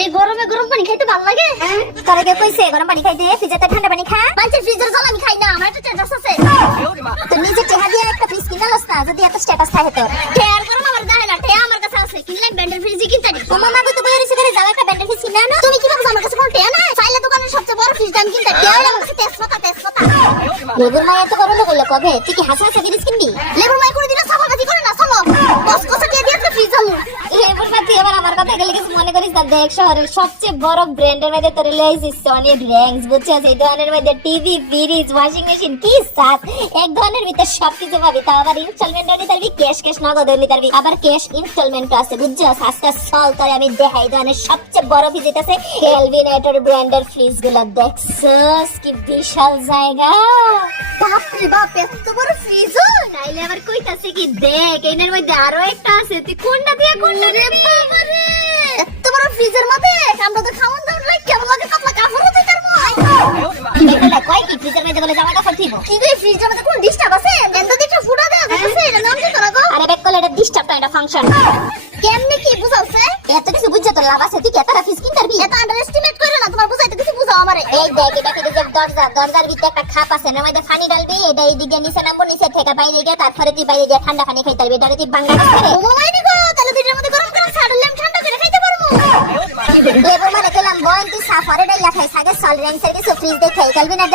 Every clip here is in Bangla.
এই গরমে গরম পানি খাইতে ভালো লাগে। তোরা কে কইছে গরম পানি খাইতে? ফ্রিজেতে ঠান্ডা পানি খা। পাঁচের ফ্রিজের জল আমি খাই না, আমার একটা চেঞ্জাস আছে। তো নিজে টেহা দিয়ে একটা ফ্রিজ কিনালস না, যদি এত স্ট্যাটাস থাকে তোর। টেয়ার গরম আমার দাহে না, টেয়া আমার কাছে আছে। কিনলে ব্যান্ডেল ফ্রিজই কিনতে দিই। ও মামা গো, তো বইরে করে যাও একটা ব্যান্ডেল ফ্রিজ কিনা আনো। তুমি কি ভাবছো আমার কাছে কোনো টেয়া নাই? চাইলে দোকানের সবচেয়ে বড় ফ্রিজ আমি কিনতে দিই। টেয়া আমার কাছে তেজপাতা। লেবুর মায়া তো করলো বললো কবে? তুই কি হাসা হাসা ফ্রিজ কিনবি? লেবুর মাই করে দিলে সাফাবাজি করে না, চলো কসকসা টিয়া দিয়ে একটা ফ্রিজ আনো। লেবুর মা তুই এবার আমার কথা গেলে কিছু মনে করিস না। দেখ শহরের সবচেয়ে বড় ব্র্যান্ডের মধ্যে তোর লইছিস অনেক র্যাঙ্কস, বুঝছিস? এই দোকানের মধ্যে টিভি, ফ্রিজ, ওয়াশিং মেশিন কি সাথ এক দোকানের ভিতর সবকিছু পাবি। তাও আবার ইনস্টলমেন্টও নিতে পারবি, ক্যাশ নগদও নিতে পারবি, আবার ক্যাশ ইনস্টলমেন্টও আছে, বুঝছিস? আজকে চল তোর আমি দেখাই দোকানের সবচেয়ে বড় ফ্রিজ আছে কেলভিনেটর ব্র্যান্ডের ফ্রিজ গুলো। দেখছস কি বিশাল জায়গা। বাপরে বাপ, এত বড় ফ্রিজ! নাইলে আবার কইতাছে কি দেখ এনের মধ্যে আরো একটা আছে, তুই কোনটা দিয়ে কোনটা রে? বাবারে এত বড় ফ্রিজের মধ্যে আমরা তো খাওয়ান দাওয়ান লাগে, কেমন লাগে পাতলা কাপড় হতে তার ময়। এটা কয় কি ফ্রিজের মধ্যে বলে জামা কাপড় দিব? কি কই ফ্রিজের মধ্যে কোন ডিস্টার্ব আছে? এন্ড দিটা ফুটা দেয়া আছে, এটা নাম কি তোরা গো? আরে বেক করলে এটা ডিস্টার্ব না, এটা ফাংশন। কেমনে কি বুঝাওছে? এত কিছু বুঝছো তো লাভ আছে? তুই কেতারা ফ্রিজ কিনতে পারবি? এত আন্ডার এস্টিমেট করে না, তোমার বুঝাইতে কিছু বুঝাও আমারে। এই দেখ, এটা ফ্রিজের দরজার ভিতরে একটা খাপ আছে, এর মধ্যে পানি ডালবি, এটা এইদিকে নিচে নামবো, নিচে থেকে বাইরে গিয়ে তারপরে তুই বাইরে গিয়ে ঠান্ডা পানি খাইতে পারবি। এটা তুই বাংলাদেশ করে ও মাইনি গো, তাহলে দুইটার মধ্যে গরম গরম ছাড়লে আমি ঠান্ডা করে খাইতে পারবো। লেবু মানে গেলাম বন, তুই সাফারে ডাইলা খাইস। আগে সল র্যাঙ্কসের কিছু ফ্রিজ দেখাই, কালবিনা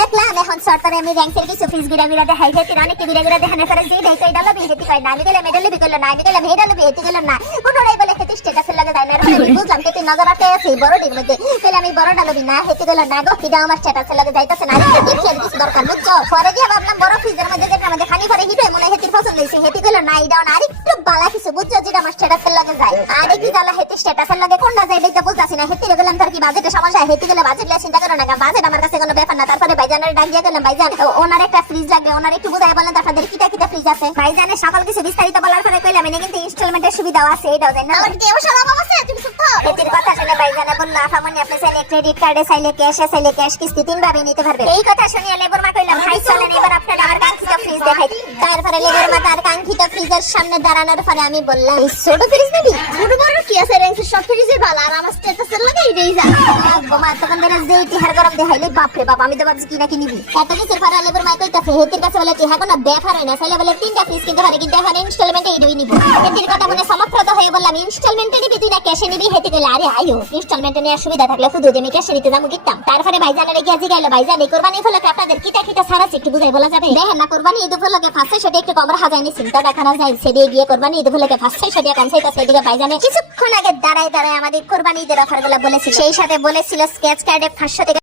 দেখলাম। এখন সরকারে আমি র্যাঙ্কসের কিছু ফ্রিজ বিরা দেখাই, হেতির অনেক বিরা দেখানোর পরে যে দেখাই ডালা বিয়ে হেতি কয় না, আমি গেলাম মেডাল বি করলো না, আমি গেলাম হেডাল বি হেতি গেলাম না, কোনোটাই বলে হেতি স্ট্যাটাসের লাগে যায় না। বুঝলাম হেতি নজর আটে আছে বড়টির মধ্যে, তাহলে আমি বড় ডালবি না, হেতি গেল না গো, এটা আমার স্ট্যাটাসের লাগে যাইতাছে না। দেখি আর কিছু দরকার বুঝছো? পরে গিয়ে ভাবলাম বড় ফ্রিজের মধ্যে যেটা আমাদের খানি করে হিটে মনে হেতির পছন্দ হয়েছে, হেতি গেল না, এটা না আরেকটু বালা কিছু বুঝছো যেটা আমার স্ট্যাটাসের লাগে যায়। আরে কি জ্বালা, হেতি স্ট্যাটাসের লাগে কোনটা যায় এটা বুঝতাছি না। হেতি গেলাম তার কি বাজেটের সমস্যা? হেতি গেলে বাজেট নিয়ে চিন্তা করো না, বাজেট আমার কাছে কোনো ব্যাপার না। তারপরে ভাইজানের ডাক দিয়ে গেলাম, ভাইজান ওনার একটা ফ্রিজ লাগবে, ওনার একটু বুঝাই বলেন তো আপনাদের কিটা ফ্রিজ আছে। ভাইজানের সকল কিছু বিস্তারিত বলার পরে কইলাম এনে কিন্তু ইনস্টলমেন্টের সুবিধাও আছে, এটাও জানেন না। আমার কি অবশ্য লাভ আছে, তুমি চুপ থাকো। হেতির কথা শুনে ভাইজানে বলল, আফামনি আপনি চাইলে ক্রেডিট কার্ডে, চাইলে ক্যাশ কিস্তি 3 ভাবে নিতে পারবেন। এই কথা শুনে লেবুর মা কইলাম, ভাই চলেন এবার আপনারা আমার কাঙ্ক্ষিত ফ্রিজ দেখাই। তারপরে লেবুর মা তার কাঙ্ক্ষিত ফ্রিজের সামনে দাঁড়ানোর পরে আমি বললাম, এই ছোট ফ্রিজ নিবি? ছোট বড় কি আছে, র্যাঙ্কসের সব ফ্রিজই ভালো, আর আমার স্ট্যাটাসের লাগে এটাই যা। বোমা তখন ধরে যে টিহার গরম দেখাইলে বাপরে বাপ, আমি তো ভাবছি কি না কি নিবি। এত কিছুর পরে লেবুর মা কইতাছে হেতির কাছে বলে টিহা কোনো ব্যাপার হয় না, চাইলে বলে 3টা ফ্রিজ কিনতে পারে, কিন্তু এখন ইনস্টলমেন্টে এটাই নিব। হেতির কথা বলে সমর্থিত হয়ে বললাম, ইনস্টলমেন্টে নিবি তুই না ক্যাশে নিবি? হেতি কইলে আরে আইও ইনস্টলমেন্টে নিয়ে সুবিধা থাকলে শুধু আমি ক্যাশে নিতে যাবো কিতাম। তারপরে ভাইজানের গিয়ে জিগাইলো, ভাইজান এই কুরবানি উপলক্ষে আপনাদের কিটা ছাড়া একটু বুঝাই বলা যাবে? দেখেন না, কুরবানি ঈদ উপলক্ষে ফার্স্ট সেটা একটু কম রাখা যায়নি, চিন্তা দেখানো যায় সেদিকে গিয়ে কুরবানি ঈদ উপলক্ষে ফার্স্ট সেটা কানসাইতা সেদিকে ভাইজানে কিছুক্ষণ আগে দাঁড়ায় আমাদের কুরবানি ঈদের অফার গুলো বলেছিল, সেই সাথে বলেছিল স্কেচ কার্ডে 500 থেকে